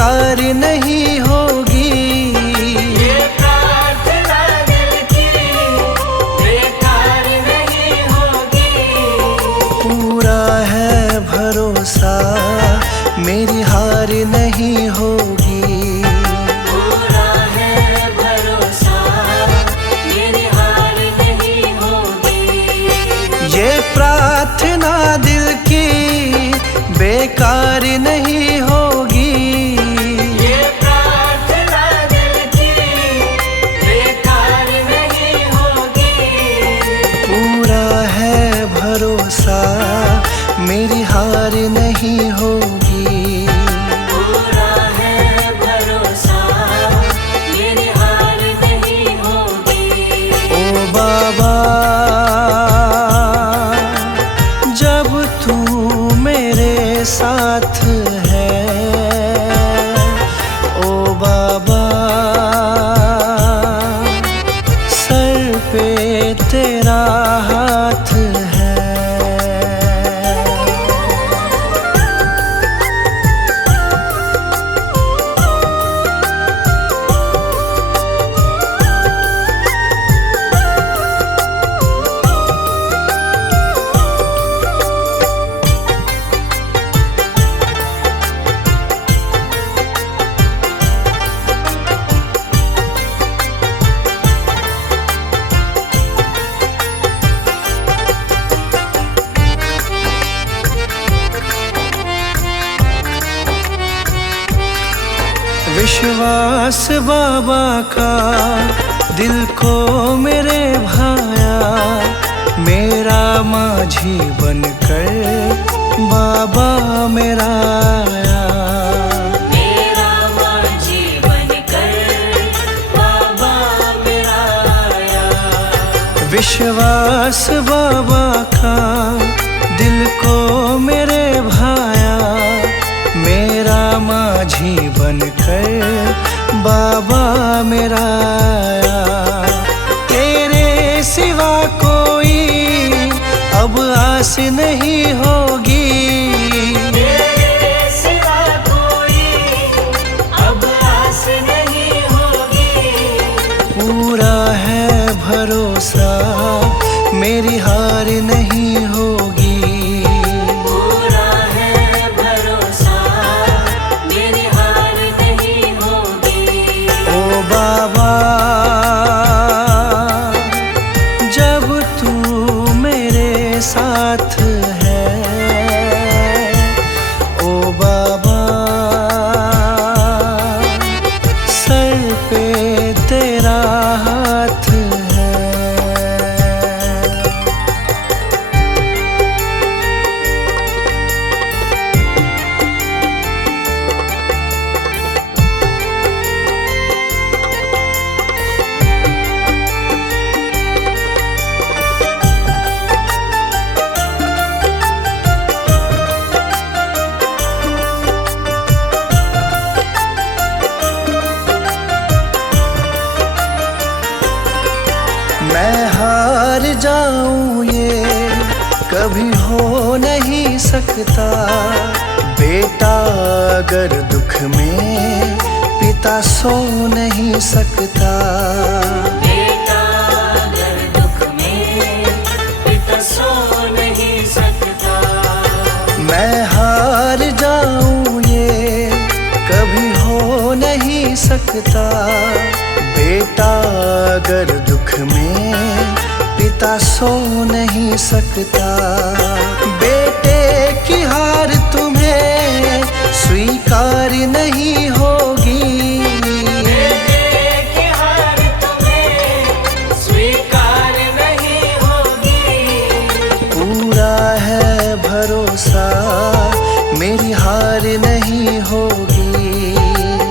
बेकार नहीं होगी। ये प्रार्थना दिल की बेकार नहीं होगी। पूरा है भरोसा मेरी हार नहीं होगी। पूरा है भरोसा मेरी हार नहीं होगी। ये प्रार्थना दिल की बेकार नहीं होगी। ये प्रार्थना दिल की बेकार नहीं होगी। पूरा है भरोसा मेरी हार नहीं होगी। पूरा है भरोसा मेरी हार नहीं होगी। ओ बाबा जब तू मेरे साथ है, ओ बाबा सर पे तेरा हाथ है। विश्वास बाबा का दिल को मेरे भाया, मेरा माझी बनकर बाबा मेरा आया। मेरा माझी बनकर बाबा मेरा आया। विश्वास बाबा का दिल को मेरे भाया, मेरा माझी बनकर बाबा मेरा आया। तेरे सिवा कोई अब आस नहीं होगी। तेरे सिवा कोई अब आस नहीं होगी। पूरा है भरोसा मेरी हार नहीं होगी। पूरा है भरोसा मेरी हार नहीं होगी। ओ बाबा जब तू मेरे साथ है, ओ बाबा सर पे तेरा हाथ है। मैं हार जाऊं ये कभी हो नहीं सकता। बेटा अगर दुख में पिता सो नहीं सकता। बेटा अगर दुख में पिता सो नहीं सकता। मैं हार जाऊं ये कभी हो नहीं सकता। बेटा अगर दुख में पिता सो नहीं सकता। बेटे की हार तुम्हें स्वीकार नहीं होगी। बेटे की हार तुम्हें स्वीकार नहीं होगी। पूरा है भरोसा मेरी हार नहीं होगी।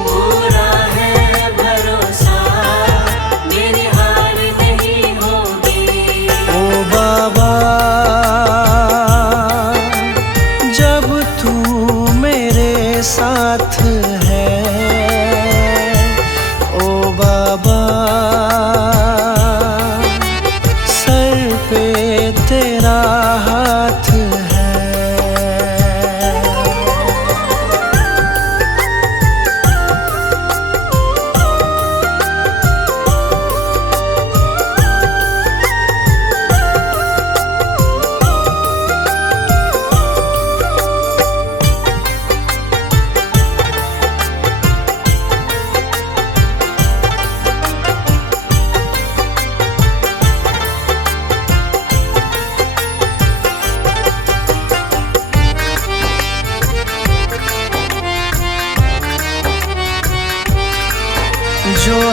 पूरा है भरोसा मेरी हार नहीं होगी। ओ बाबा जब तू मेरे साथ है, ओ बाबा सर पे तेरा हाथ है।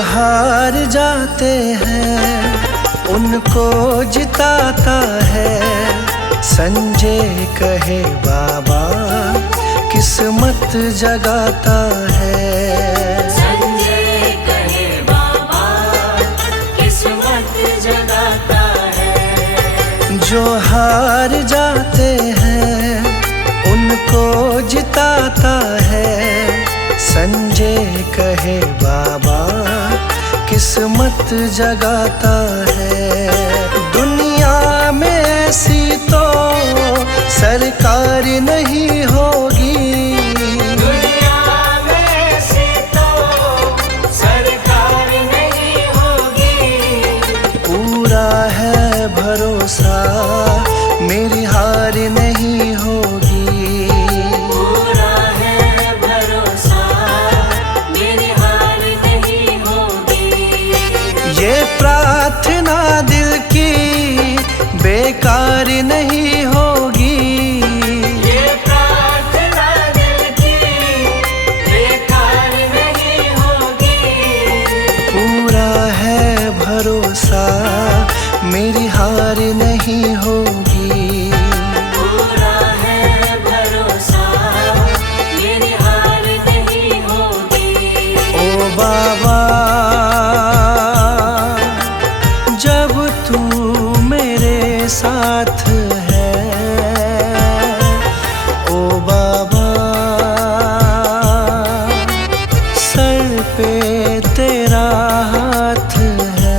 हार जाते हैं उनको जिताता है। संजय कहे बाबा किस्मत जगाता है। संजय कहे बाबा किस्मत जगाता है। जो हार जाते हैं उनको जिताता है। संजय कहे बाबा किस्मत जगाता है। दुनिया में ऐसी तो सरकार नहीं होगी। दुनिया में ऐसी तो सरकार नहीं होगी। पूरा है भरोसा मेरी हार नहीं होगी। पूरा है भरोसा मेरी हार नहीं होगी। ये प्रार्थना दिल की बेकार नहीं होगी। ये प्रार्थना दिल की बेकार नहीं होगी। पूरा है भरोसा मेरी हार नहीं होगी। पूरा है भरोसा मेरी हार नहीं होगी। ओ बाबा जब तू मेरे साथ है। ओ बाबा सर पे तेरा हाथ है।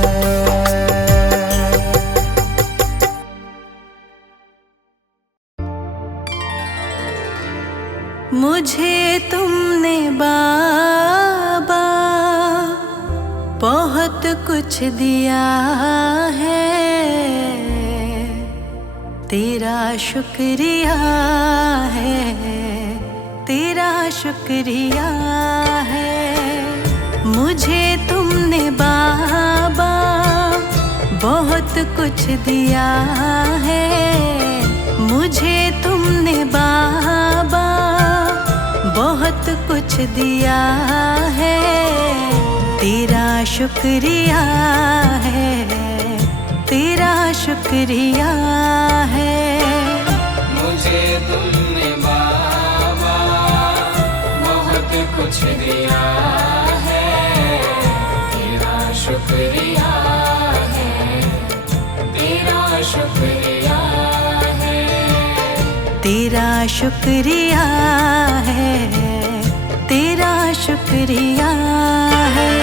मुझे तुमने बाबा बहुत कुछ दिया है। तेरा शुक्रिया है, तेरा शुक्रिया है। मुझे तुमने बाबा बहुत कुछ दिया है। मुझे तुमने बाबा बहुत कुछ दिया है। तेरा शुक्रिया है, तेरा शुक्रिया है। मुझे तुमने बाबा बहुत कुछ दिया है। तेरा शुक्रिया है, तेरा शुक्रिया है। तेरा शुक्रिया है, तेरा शुक्रिया है।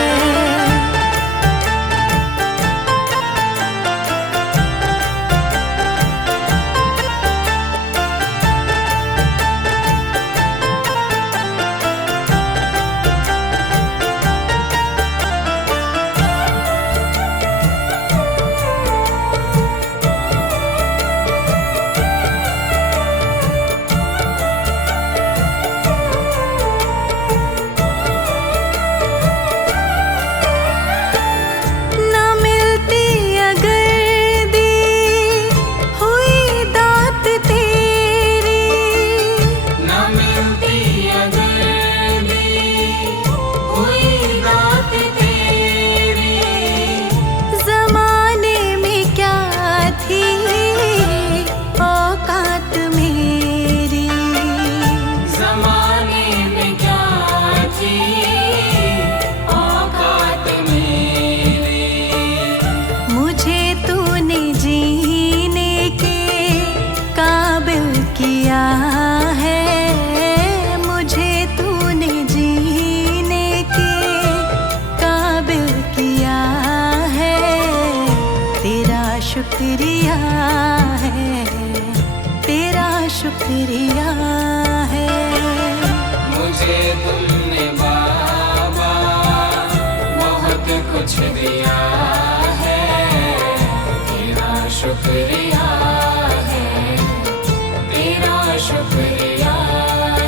शुक्रिया है, तेरा शुक्रिया है। मुझे तुमने बाबा बहुत कुछ दिया है। तेरा शुक्रिया है, तेरा शुक्रिया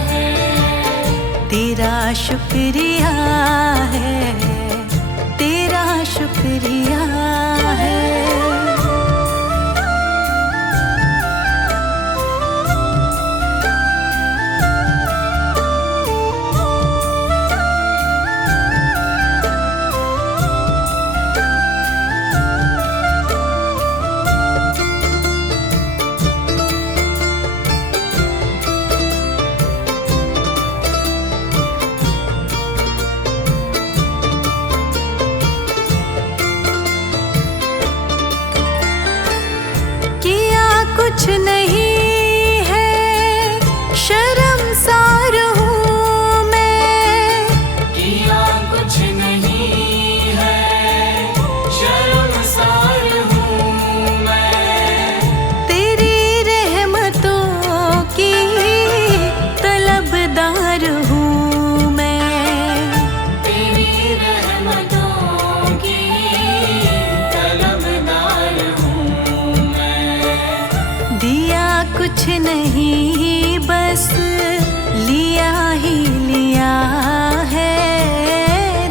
है। तेरा शुक्रिया है, तेरा शुक्रिया है। नहीं बस लिया ही लिया है,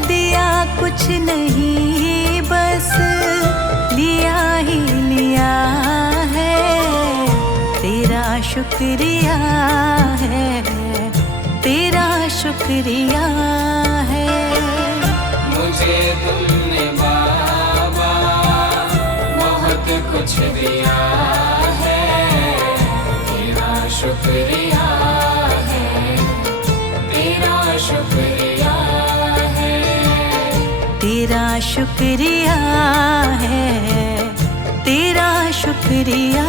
दिया कुछ नहीं बस लिया ही लिया है, तेरा शुक्रिया है, तेरा शुक्रिया है। मुझे तुमने बाबा बहुत कुछ दिया है, तेरा शुक्रिया है, तेरा शुक्रिया है, तेरा शुक्रिया है, तेरा शुक्रिया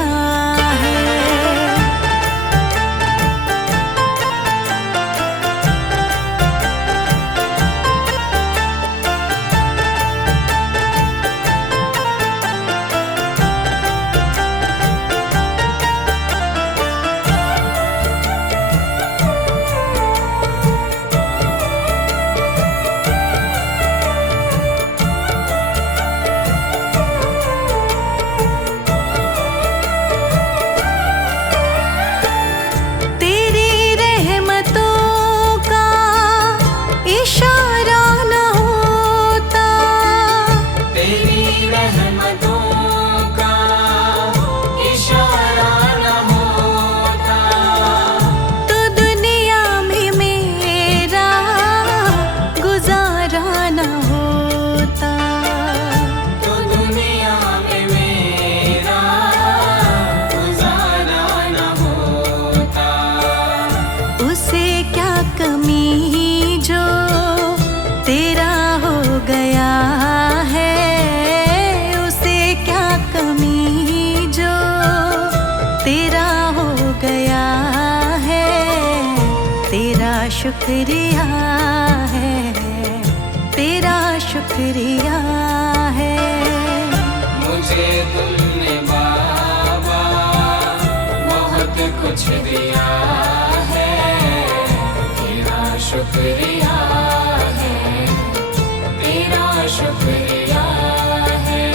है। शुक्रिया है, तेरा शुक्रिया है। मुझे तुमने बाबा बहुत कुछ दिया है, तेरा शुक्रिया है, तेरा शुक्रिया है,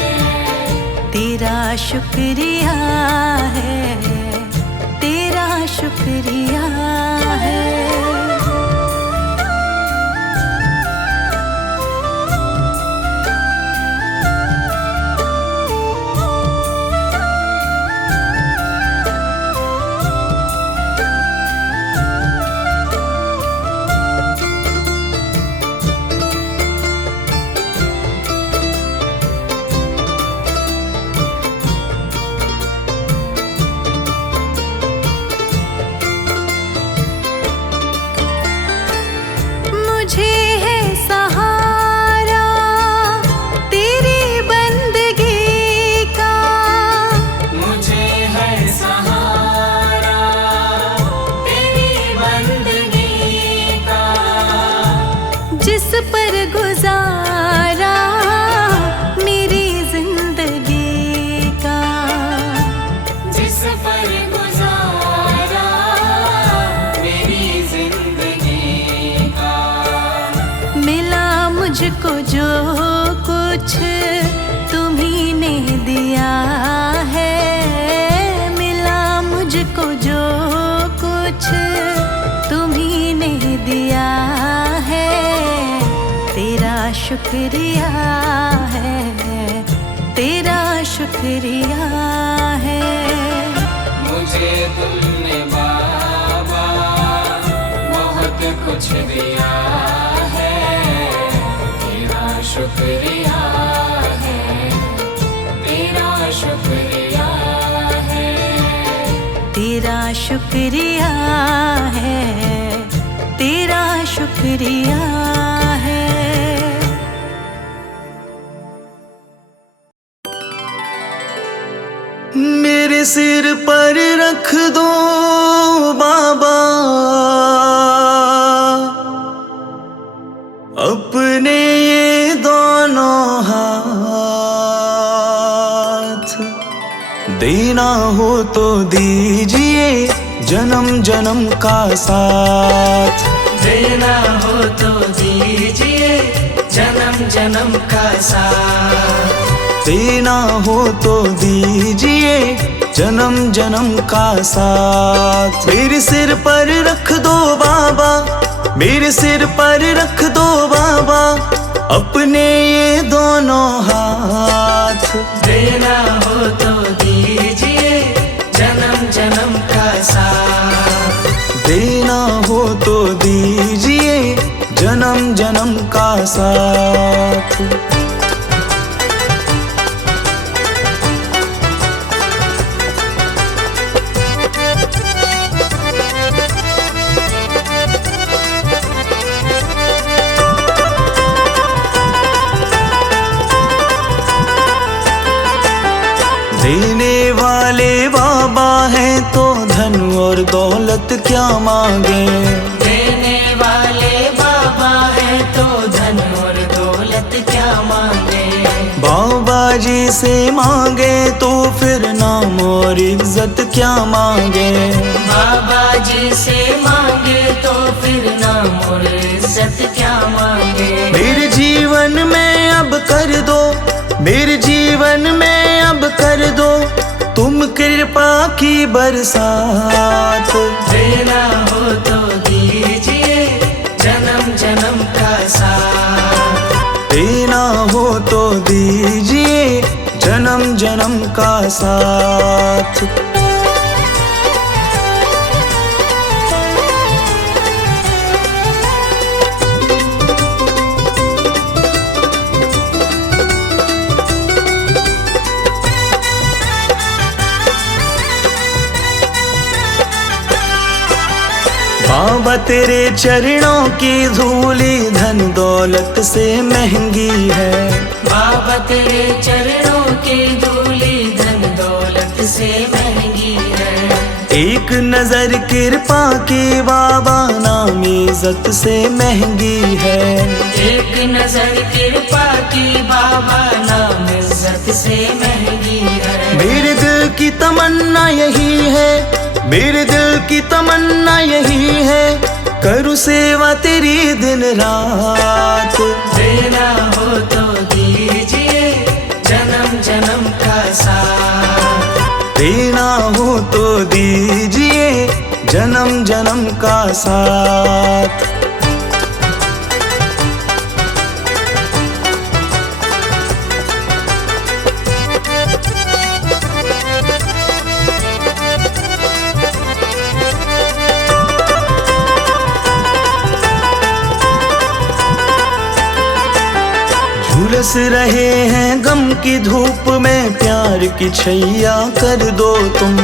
तेरा शुक्रिया है, तेरा शुक्रिया है। जिस पर गुजारा मेरी जिंदगी का, जिस पर गुजारा मेरी जिंदगी का, मिला मुझको जो कुछ तुम्ही ने दिया है, मिला मुझको जो कुछ तुम्ही ने दिया है, तेरा शुक्रिया है, तेरा शुक्रिया है। मुझे तुमने बाबा बहुत कुछ दिया है, तेरा शुक्रिया है, तेरा शुक्रिया है, तेरा शुक्रिया है, तेरा शुक्रिया है। मेरे सिर पर रख दो बाबा अपने ये दोनों हाथ, देना हो तो दीजिए जन्म जन्म का साथ, देना हो तो दीजिए जन्म जन्म का साथ, देना हो तो दीजिए जन्म जन्म का साथ। मेरे सिर पर रख दो बाबा, मेरे सिर पर रख दो बाबा, अपने ये दोनों हाथ। देना हो तो दीजिए जन्म जन्म का साथ। देना हो तो दीजिए जन्म जन्म का साथ। देने वाले बाबा हैं तो धन और दौलत क्या मांगे। देने वाले बाबा हैं तो धन और दौलत क्या मांगे। बाबा जी से मांगे तो फिर नाम और इज्जत क्या मांगे। बाबा जी से मांगे तो फिर नाम और इज्जत क्या मांगे। मेरे जीवन में अब कर दो, मेरे जीवन में अब कर दो तुम कृपा की बरसात। देना हो तो दीजिए जन्म जन्म का साथ। देना हो तो दीजिए जन्म जन्म का साथ। बाबा तेरे चरणों की धूली धन दौलत से महंगी है। बाबा तेरे चरणों की धूली धन दौलत से महंगी है। एक नजर कृपा की बाबा नाम इज्जत से महंगी है। एक नजर कृपा की बाबा नाम इज्जत से महंगी है। मेरे दिल की तमन्ना यही है, मेरे दिल की तमन्ना यही है, करूँ सेवा तेरी दिन रात। देना हो तो दीजिए जन्म जन्म का साथ। देना हो तो दीजिए जन्म जन्म का साथ। झुलस रहे हैं गम की धूप में प्यार की छैया कर दो तुम।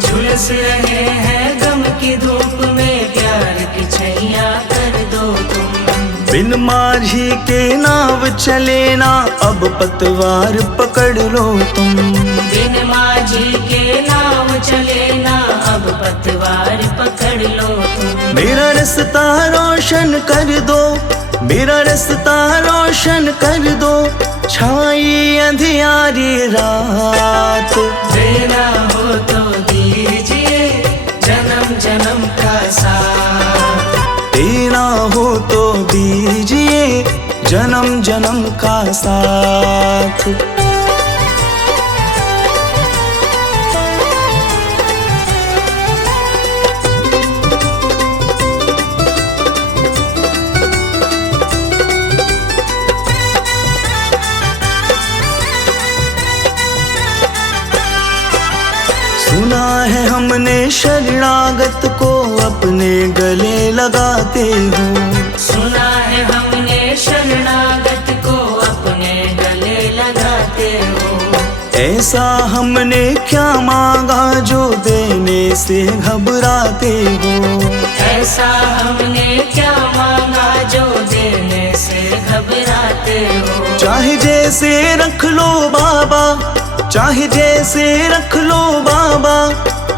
झुलस रहे हैं गम की धूप में प्यार की छैया कर दो तुम। बिन माझी के नाव चले ना अब पतवार पकड़ लो तुम। बिन माझी के नाव चले ना अब पतवार पकड़ लो तुम। मेरा रास्ता रोशन कर दो, मेरा रास्ता रोशन कर दो, छाई अंधियारी रात। देना हो तो दीजिए जन्म जन्म का साथ। देना हो तो दीजिए जन्म जन्म का साथ। सुना है हमने शरणागत को अपने गले लगाते हो। सुना है हमने शरणागत को अपने गले लगाते हो। ऐसा हमने क्या मांगा जो देने से घबराते हो। ऐसा हमने क्या मांगा जो देने से घबराते हो। चाहे जैसे रख लो बाबा, चाहे जैसे रख लो बाबा,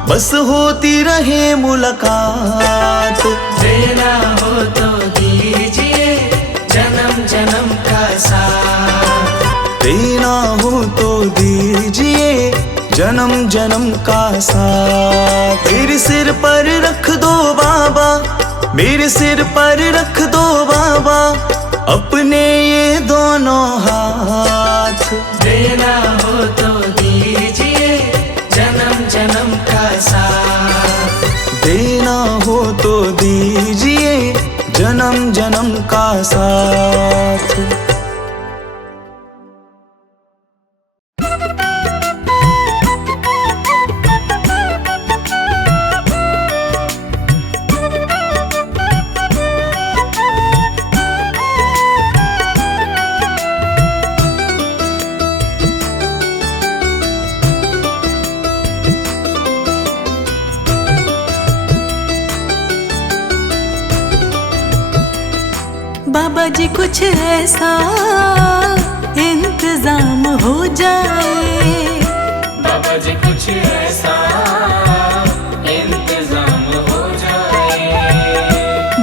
बस होती रहे मुलाकात। देना हो तो दीजिए जन्म जन्म का साथ। देना हो तो दीजिए जन्म जन्म का साथ। मेरे सिर पर रख दो बाबा, मेरे सिर पर रख दो बाबा, अपने ये दोनों हाथ। देना हो तो दीजिए जन्म जन्म जन्म जन्म का साथ। बाबा जी कुछ ऐसा इंतजाम हो जाए, बाबा जी कुछ ऐसा इंतजाम हो जाए,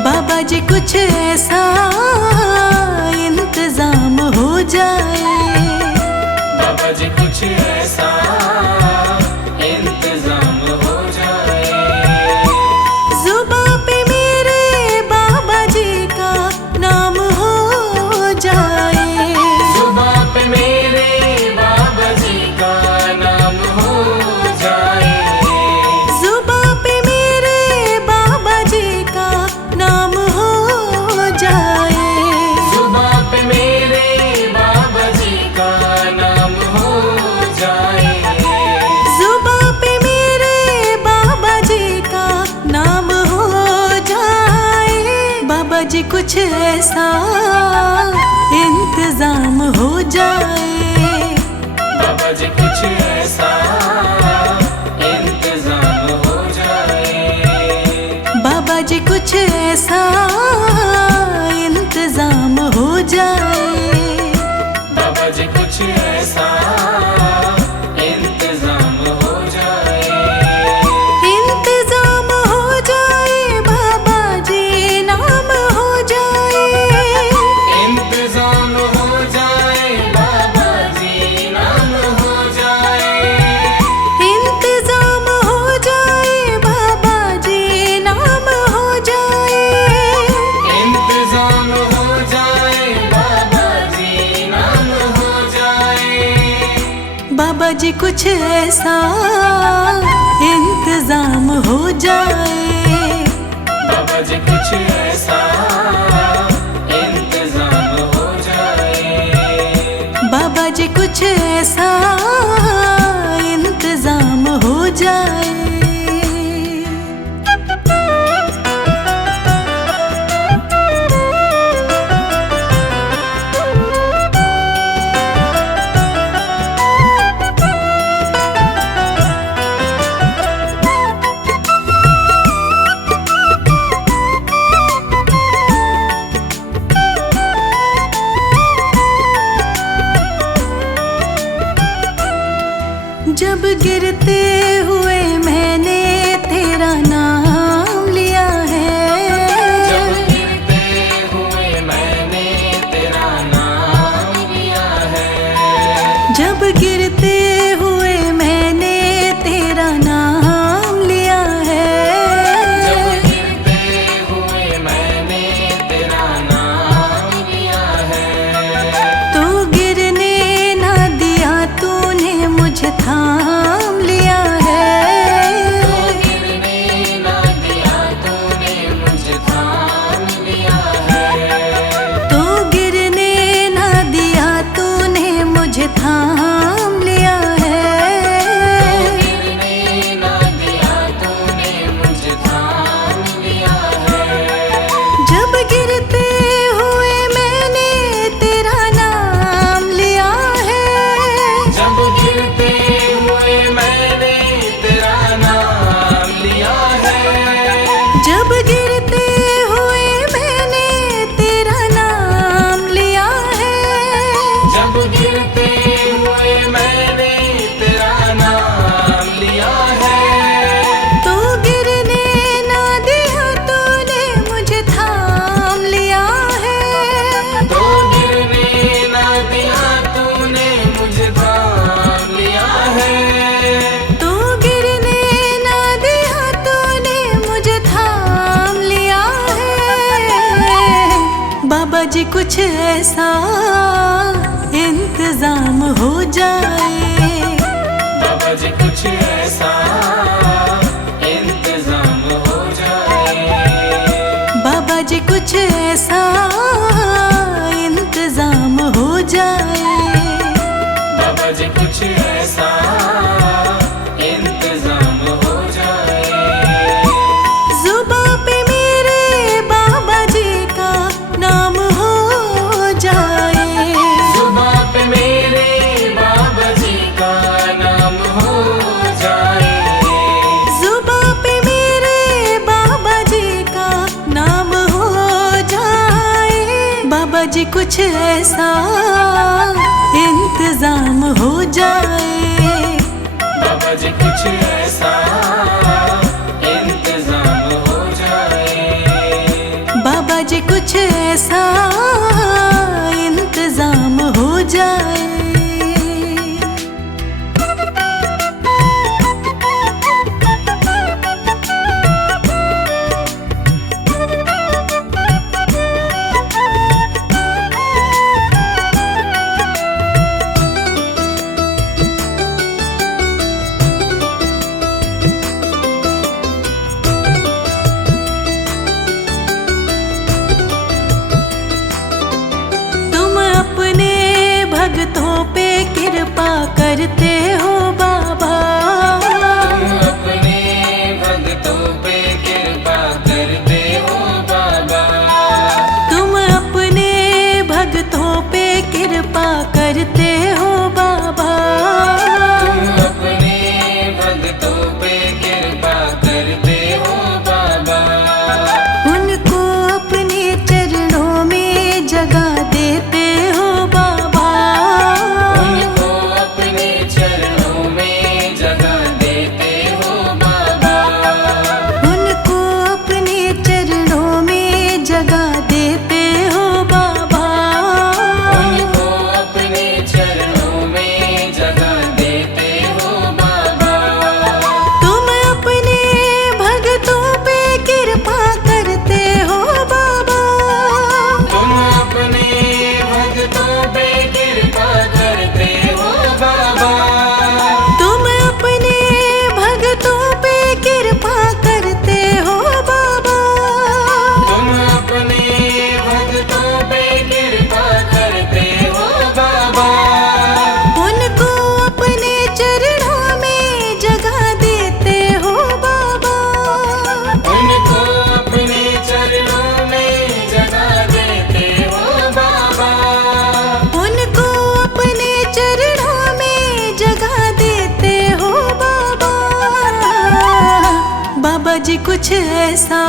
बाबा जी कुछ ऐसा इंतजाम हो जाए, बाबा जी कुछ ऐसा इंतजाम हो जाए। जुबां पे मेरे बाबा जी का नाम हो जाए, जुबां पे मेरे बाबा जी का नाम हो जाए, जुबां पे मेरे बाबा जी का नाम हो जाए, जुबां पे मेरे बाबा जी का नाम हो जाए, जुबां पे मेरे बाबा जी का नाम हो जाए। बाबा जी कुछ ऐसा इंतजाम हो जाए, बाबा जी कुछ ऐसा इंतजाम हो जाए, बाबा जी कुछ ऐसा इंतजाम हो जाए, बाबा जी कुछ ऐसा इंतजाम हो जाए, इंतजाम हो जाए, बाबा जी नाम हो जाए, इंतजाम हो जाए, बाबा जी नाम हो जाए, इंतजाम हो जाए, बाबा जी नाम हो जाए, इंतजाम हो जाए, बाबा जी नाम हो जाए, बाबा जी कुछ ऐसा इंतजाम हो जाए, बाबा जी कुछ ऐसा इंतजाम हो जाए, बाबा जी कुछ ऐसा इंतजाम हो जाए। जब गिरते हुए मैंने तेरा नाम लिया जब है, गिरते हुए मैंने तेरा नाम लिया है, जब गिरते हुए मैंने तेरा नाम लिया जब है, गिरते हुए मैंने तेरा नाम लिया है, तो गिरने ना दिया तूने मुझे थाम लिया है, तो गिरने ना दिया तूने मुझे थाम लिया है, तो गिरने ना दिया तूने मुझे थाम लिया है, गिरने ना दिया तूने मुझे थाम लिया है, जब गिरते हुए मैंने तेरा नाम लिया है, जब गिरते हुए मैंने तेरा नाम लिया है, जब गिरते हुए मैंने तेरा नाम लिया है, जब गिरते हुए मैंने तेरा नाम लिया है, तो गिरने ना दिया तूने मुझे थाम लिया है, तो गिरने ना दिया तूने मुझे थाम लिया है, तो गिरने ना दिया तूने मुझे थाम लिया है। बाबा जी कुछ ऐसा इंतजाम हो जाए, बाबा जी कुछ ऐसा इंतजाम हो जाए, बाबा जी कुछ ऐसा इंतजाम हो जाए। बाबा जी कुछ ऐसा इंतजाम हो जाए। जुबां पे मेरे बाबा जी का नाम हो जाए। जुबां पे मेरे बाबा जी का नाम हो जाए। जुबां पे मेरे बाबा जी का नाम हो जाए। बाबा जी कुछ ऐसा इंतजाम हो जाए। बाबा जी कुछ ऐसा इंतजाम हो जाए। बाबा जी कुछ ऐसा इंतजाम हो जाए। भक्तों पे कृपा करते हो बाबा। तुम अपने भक्तों पे कृपा करते हो बाबा। तुम अपने भक्तों पे कृपा करते हो बाबा। तुम अपने भक्तों पे कृपा करते हो बाबा। उनको अपने चरणों में जगह देते हो बाबा। उनको अपने चरणों में जगह देते हो बाबा। उनको अपने चरणों में जगह देते हो बाबा। उनको अपने चरणों में जगह देते हो बाबा। तुम अपने भक्तों पे कृपा करते हो बाबा। तुम अपने भक्तों पे कृपा करते हो बाबा। तुम अपने भक्तों पे कृपा करते हो बाबा। तुम अपने भक्तों पे कृपा करते हो बाबा। उनको अपने चरणों में जगह देते हो बाबा। उनको अपने चरणों में जगह देते हो बाबा। उनको अपने चरणों में जगह देते हो बाबा। बाबा जी कुछ ऐसा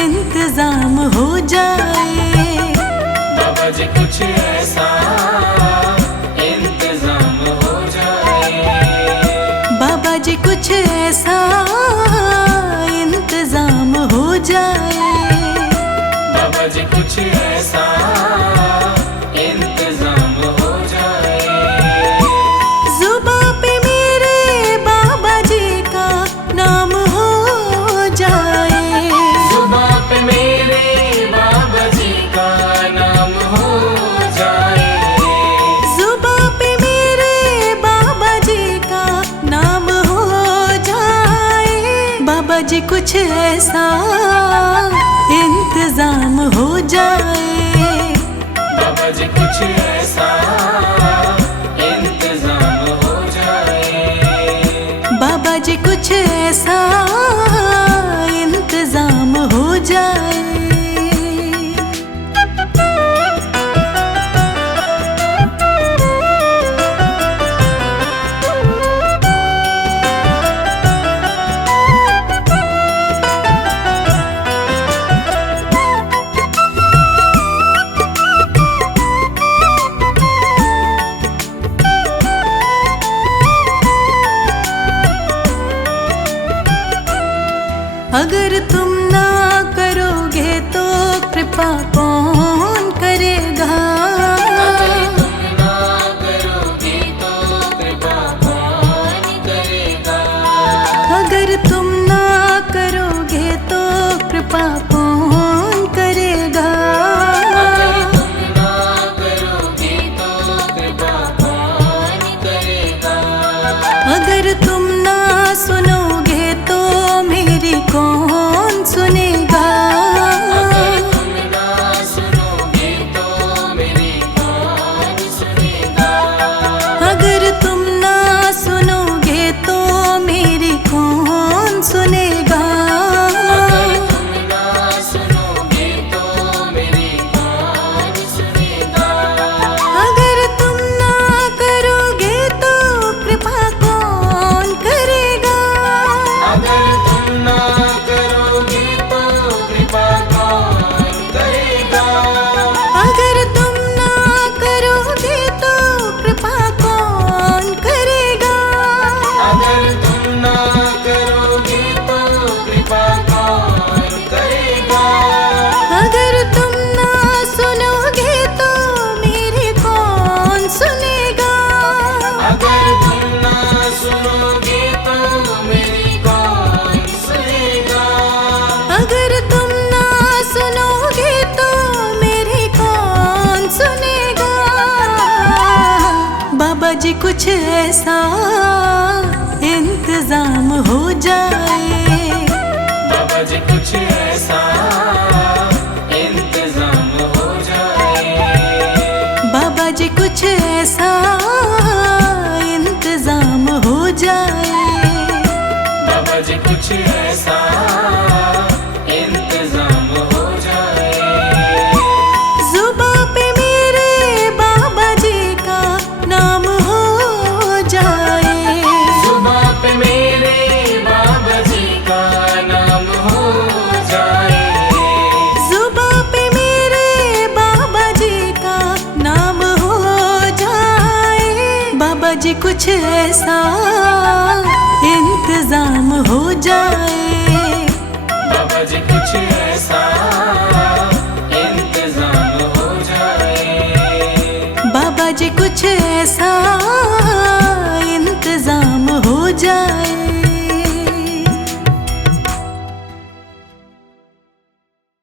इंतजाम हो जाए। बाबा जी कुछ ऐसा इंतजाम हो जाए। बाबा जी कुछ ऐसा इंतजाम हो जाए। बाबा जी कुछ ऐसा इंतजाम हो जाए। जुबां पे मेरे बाबा जी का नाम हो जाए। जुबां पे मेरे बाबा जी का नाम हो जाए। जुबां पे मेरे बाबा जी का नाम हो जाए। बाबा जी कुछ ऐसा इंतजाम हो जाए। बाबा जी कुछ ऐसा इंतजाम हो जाए। बाबा जी कुछ ऐसा इंतजाम हो जाए। अगर तुम ना करोगे तो कृपा कौन करेगा। अगर तुम ना करोगे तो कृपा कौन करेगा। अगर तुम ना करोगे तो कृपा कौन करेगा। अगर तुम ना करोगे तो कृपा कौन करेगा। अगर तुम ना सुनोगे तो मेरी कौन सुनेगा। अगर कुछ ऐसा इंतजाम हो जाए, बाबा जी कुछ ऐसा इंतजाम हो जाए, बाबा जी कुछ ऐसा इंतजाम हो जाए, बाबा जी कुछ ऐसा इंतजाम हो जाए। जुबां पे मेरे बाबा जी का नाम हो जाए, जुबां पे मेरे बाबा जी का नाम हो जाए, जुबां पे मेरे बाबा जी का नाम हो जाए, बाबा जी कुछ ऐसा इंतजाम हो जाए, बाबा जी कुछ ऐसा इंतजाम हो जाए, बाबा जी कुछ ऐसा